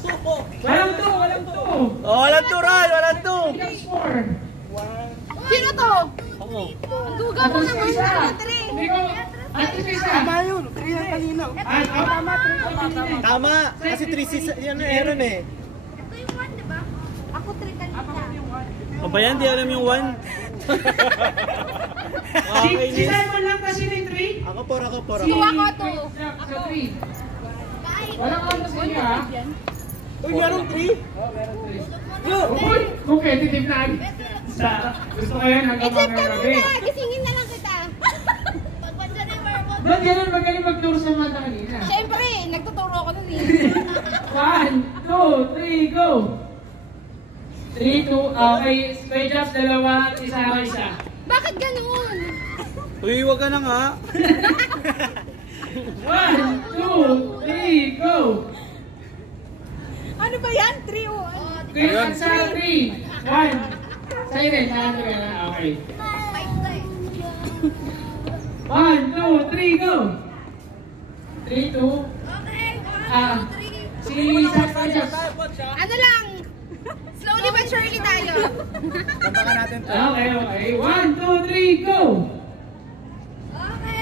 Walang 2, walang 2. Oh, walang 2, Ron, walang 2. Sino to? Ako. Ang duga mo naman sa 3. Tama yun, 3 lang kanina. Tama, kasi 3 yan na Aaron eh. Ito yung 1, di ba? Ako 3 kanina. O ba yan, di alam yung 1? Si Simon lang kasi ng 3. Ako 4, ako 4. Ako 2. Sa 3. Walang ano sa inyo ha? Uy, meron 3. Uy, competitive na. Gusto ko yan hanggang Except mga ka gabi. muna, gisingin na lang kita. Pagpanda na yung marble. Ba't ganun magaling magturo sa mata kanina? Siyempre, nagtuturo ako nun eh. 1, 2, 3, go! 3, 2, okay. Spray jobs, dalawa at isa. Bakit ganun? Uy, wag ka na nga. 1, 2, 3, go! Ano ba yan? 3 o Chris, sa 3, 1. Sa'yo rin, nandun ka na. Okay. 1, 2, 3, go! 3, 2. Si spray jobs. Ano lang? Slowly but surely tayo. Tapakan natin to. Okay. 1, 2, 3, go!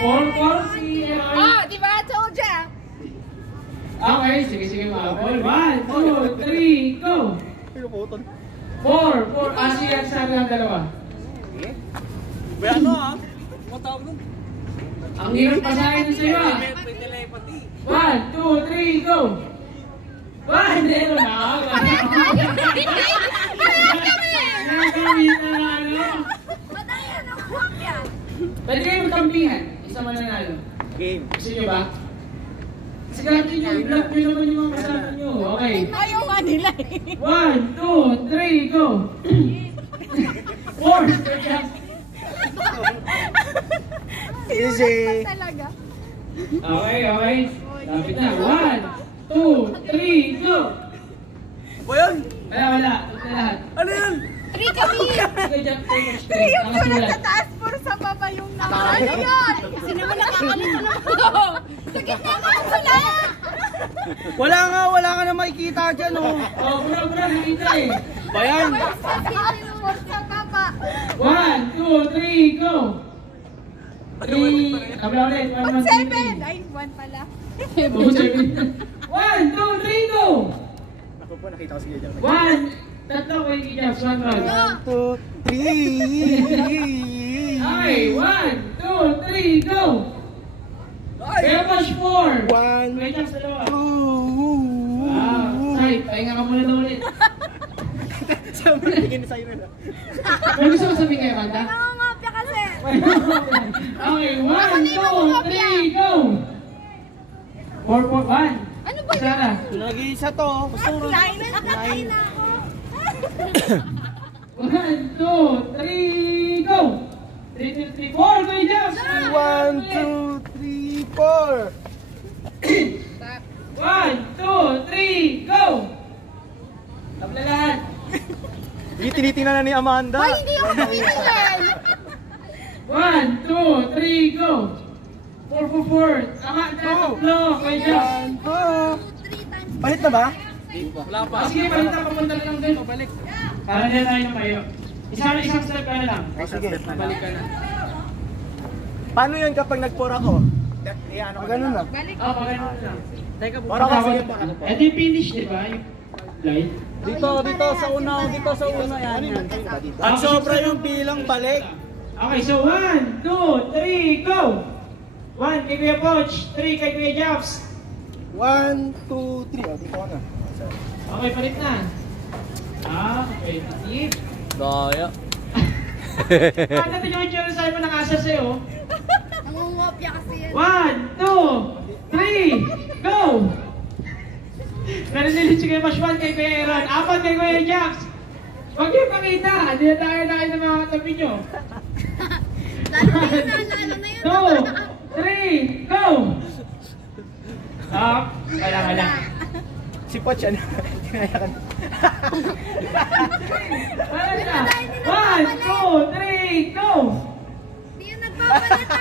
4, si Aaron. Oh, di ba? Told ya. Okay, sige, mabol. 1, 2, 3, go! 4, si Ansari ang dalawa. May ano ah? Matawag nun. Ang hirap pasahin nun sa'yo ah. 1, 2, 3, go! 1, 0 na. Parehas kami! Nagawin na ano. Madayan ang huwag yan. Pwede kayo magkampihan. Isa mananalo. Game. Gusto nyo ba? Sigurado nyo, block nyo naman yung mga kasama nyo. Okay. Ayaw nga nila eh. 1, 2, 3, go! 4, Easy. Talaga. Okay. Lapit na. 1, 2, 3, go! O yan? Wala. Ito lahat. Ano yan? 3 kami. Sige, Jack. 3 yung pula sa taas, puro sa baba yung naman. Ano yun? Kasi naman nakakalito naman ako. Sa gitna ka ang sulat. Wala ka na makikita dyan oh. Pura, nakita eh. Ba yan? Sa baba. 1, 2, 3, go! 3, kabla ulit. 7. Ay, 1 pala. 1, 2, 3, go! Ako po, nakita ko sige dyan. 1, tatlo ko yung kijabs. 1, 1, 2, 3. Okay, 1, 2, 3, go! Kaya push 4. 1, May chance dalawa. 2. Say, pahinga ka muna daw ulit. Saan mo nalagyan ni Siren ah? May gusto mo sabihin kayo, Kanta? Nangangapya kasi. Okay, 1, 2, 3, go! 4, 1. Ano ba yan? Sarah. Nag-iisa to. Gusto mo Nakakain na ako. 1, 2, 3, go! 3, 2, 3, 4, may jobs! 1, 2, 3, 4. 1, 2, 3, go! Tabla lahat. Tinitingnan na ni Amanda. Ay, hindi ako tumitingin. 1, 2, 3, go! 4, 4, 4. Tama, tatlo. May jobs. 1, 2. Palit na ba? Wala pa. Sige, balik na. Papunta na lang din. Balik. Para na tayo na kayo. Isang step ka na lang. Sige. Balik ka na. Paano yun kapag nag-4 ako? Ano ka ganun na? Oo, pagano na lang. Teka po. Para kasi yung para. Ito yung finish, di ba? Yung line. Dito sa una yan. At sobra yung bilang balik. Okay, so 1, 2, 3, go! 1 kay Kuya Poch, 3 kay Kuya Jobs. 1, 2, 3. Dito ka na. Okay, palit na. Okay, tip. Daya. Paano natin yung itsura sa'yo mo nakasar sa'yo? Nangungopya kasi yan. 1, 2, 3, go! Meron din si Kuya Poch, 1 kay Kuya Aaron, 4 kay Kuya Jobs. Huwag niyo pakita, hindi na tayo ng mga katabi nyo. Lalo na yun. 2, 3, go! Stop. Wala. Si Poch yan. Tinayakan. Wala na. 1, 2, 3, go! Hindi yun nagpapalata.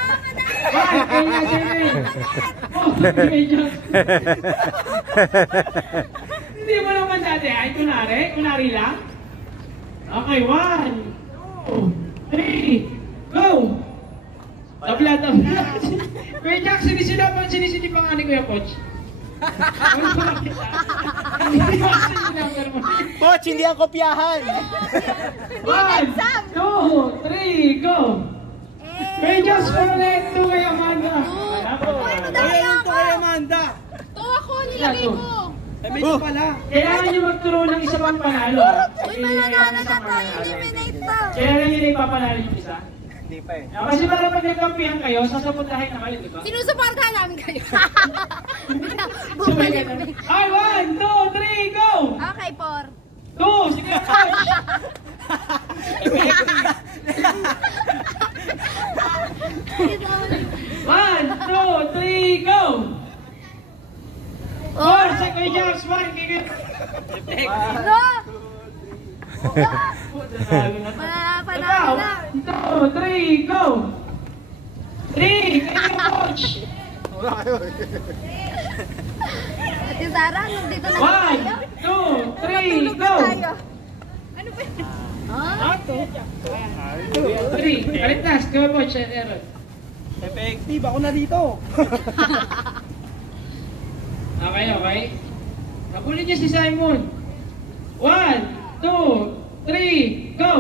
Kaya Jerry. Oh, medyo. Hindi mo naman dati ay kunari lang. Okay, 1, 2, 3, go! Tabla. Kuya Jack, sinisinip ang ani Kuya Poch. Coach, hindi ang kopyahan. 1, 2, 3, go! Kuya Jack, ulit. 2 kay Amanda. Ayan ito kay Amanda. Ito ako, nilagay ko. Sabi ko pala. Kailangan nyo magturo ng isa pang panalo. Uy, mananalo na tayo. Eliminate daw. Kailangan nyo na ipapanalo yung isa. Hindi pa eh. Kasi para pag nagkampihan kayo, sasapuntahin naman yun, di ba? Sinusuportahan namin kayo. Sabay ka na. Ay, 1, 2, 3, go! Okay, 4. 2, sige, coach! 1, 2, 3, go! 4, sa Kuya Jax, 1, gigit! No! Panalo na. 2, 3, go! 3, gigit, coach! Ate Sara, nandito na 1, 2, tayo. 3, go! Ano ba yun? 3, kalitas, Kuya Poch, Aaron. Effective, ako na dito. Okay. Nabulin niya si Simon. 1, 2, 3, go!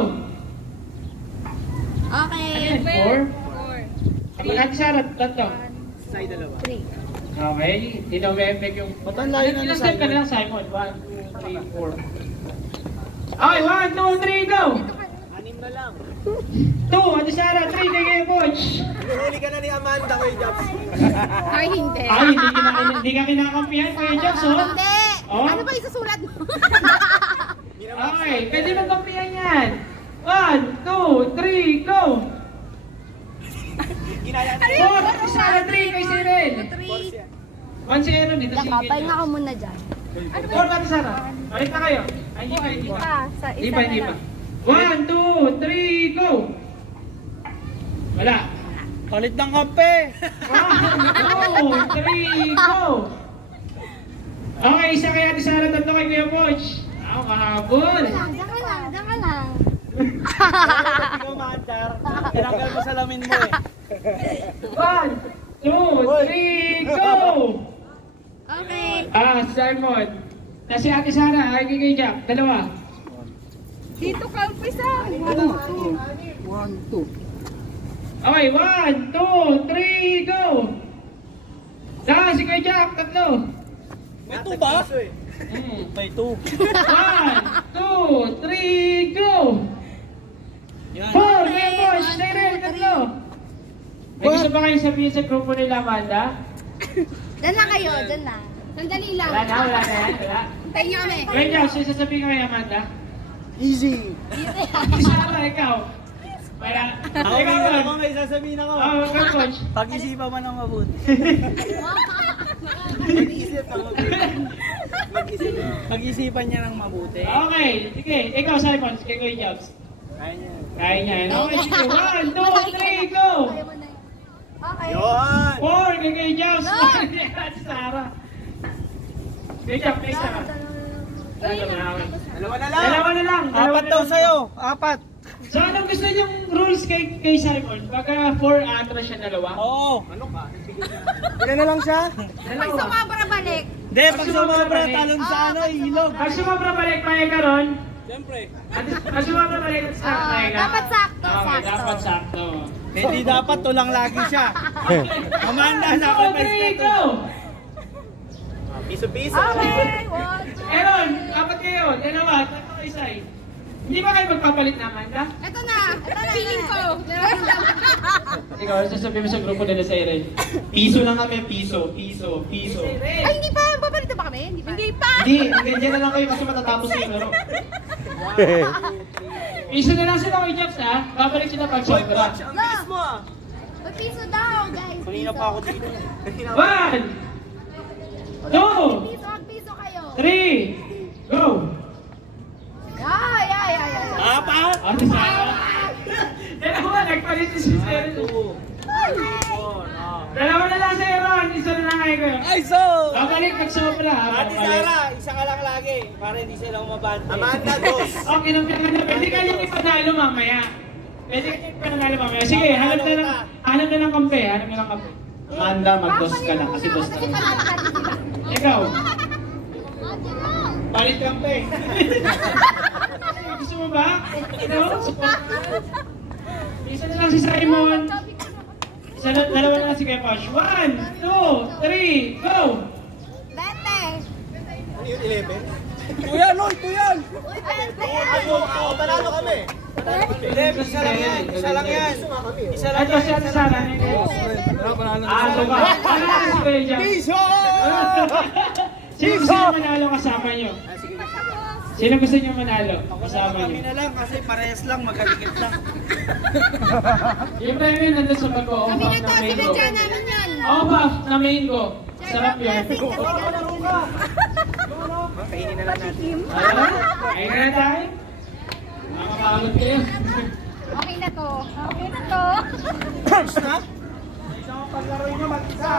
Okay. Ayan, 4. Kapag Ate Sarah, 3. Side dalawa. 3. Okay, hindi na may yung... Ba't ang layo na Ilang ni step ka na lang, Simon? 1, 2, 3, 4. Okay, 1, 2, 3, go! 6 na lang. 2, Ate Sarah, 3, kay Coach. Huli ka na ni Amanda kay Jobs. Ay, hindi. Ay, hindi ka kinakampihan, Kuya Jobs, oh. Hindi. Oh? Ano ba isusulat mo? Okay, pwede magkampihan yan. 1, 2, 3, go! Ginaya na. 4, Ate Sarah, 3, kay Cyril. 3. 1 si Aaron, dito si Yakapay nga Kuya ka Jobs. muna dyan. 4, Ate Sarah. Balik na kayo. Ay, hindi pa. Sa Hindi isa pa, na hindi pa. lang. 1, 2, 3, go! Wala. Palit ng kape. 1, 2, 3, go! Okay, isa kay Ate Sarah, 3 kay Kuya Poch. Kahabol. Diyan ka lang. Ikaw, Mandar. Tinanggal mo salamin mo eh. 1, 2, 3, go! Okay. Simon. Kasi Ate Sarah, ay kay Jack, 2. Dito ka umpisa. 1, 2. 1, 2. Okay, 1, 2, 3, go! Si Kuya Jack, 3. May 2 ba? Hmm. May 2. 1, 2, 3, go! Yan. 4, Kuya Poch, Cyril, 3. May gusto ba kayong sabihin sa grupo nila, Amanda? Diyan lang kayo, diyan lang. Sandali lang. Wala na yan, wala. Hintayin niyo kami. Kuya Jack, siya sasabihin ka kay Amanda? Easy. Sarah, ikaw. Wala. Ako Ikaw, may ako, may sasabihin ako. Kuya Poch. Pag-isipan mo ng mabuti. Pag-isipan niya ng mabuti. Okay, sige. Ikaw, Simon, kay Kuya Jack. Kaya niya. Okay, sige. 1, 2, 3, go! Okay. Yun! 4, kay Kuya Jack. Sarah. Kuya Jack, please na. Dalawa na lang. Dalawa na lang. 4 daw sa'yo. 4. So, anong gusto niyong rules kay Simon? Baka 4 atras siya 2? Oo. Ano ka? Ilan na lang siya? Pag sumabra balik. Hindi, pag sumabra, talon sa ano, ilog. Pag sumabra balik, maya ka ron? Siyempre. Pag sumabra balik, maya ka? Dapat sakto, Okay, sakto. dapat sakto. Hindi dapat, tulang lagi siya. Amanda, One, dapat two, may three, step. go! Piso-piso. Okay. 1, 2. Aaron, apat kayo. Dalawa, 3 isa. Hindi ba kayo magpapalit na, Amanda? Ito na. Feeling ko. Ikaw, sasabihin mo sa grupo nila sa Aaron. Piso lang kami, piso, piso, piso. Ay, hindi pa. Babalita ba kami? Hindi pa. Hindi, ganyan na lang kayo kasi matatapos yung laro. Piso na lang sila kay Japs, ha? Babalik sila pag sobra. ang bilis mo ah. Piso daw, guys. Kanina pa ako dito. 1, 2, Piso kayo. 3, go! Ay. Apat! Ate Sarah. Dalawa, nagpalit si Aaron. Okay. Dalawa na lang sa Aaron, isa na lang kayo. Ay, so! Babalik Eric, nagsobra. Ate Sara, isa ka lang lagi. Para hindi sila umabante. Amanda, dos. Okay, pwede ka yung ipanalo mamaya. Pwede ka yung ipanalo mamaya. Sige, hanap na ng kampe. Hanap na ng kampe. Amanda, mag-dos ka lang kasi dos ka lang. Ikaw. Palit kampe. Gusto mo ba? Ito? Isa na lang si Simon. Dalawa na lang si Kuya Posh. 1, 2, 3, go! Bete! Ano yun, 11? Kuya, Lord, kuya! Uy, Bete! Ako, panalo kami. Isa lang yan, isa lang yan. Isa lang Ito si Ate Sara. Ito ba? Ano na si Kuya Jack? Sino gusto niyo manalo kasama niyo? Sino gusto niyo manalo kasama Kami niyo? na lang kasi parehas lang, magaligit lang. Yung premium nandun sa pag-o-off Kami na to, ng mango. sinadya namin yan. Off na mango. Sarap yun. Kainin na lang natin. Ayun na tayo. Makakapagod kayo. Okay na to. Okay na to. Isa ka paglaro nyo mag-isa.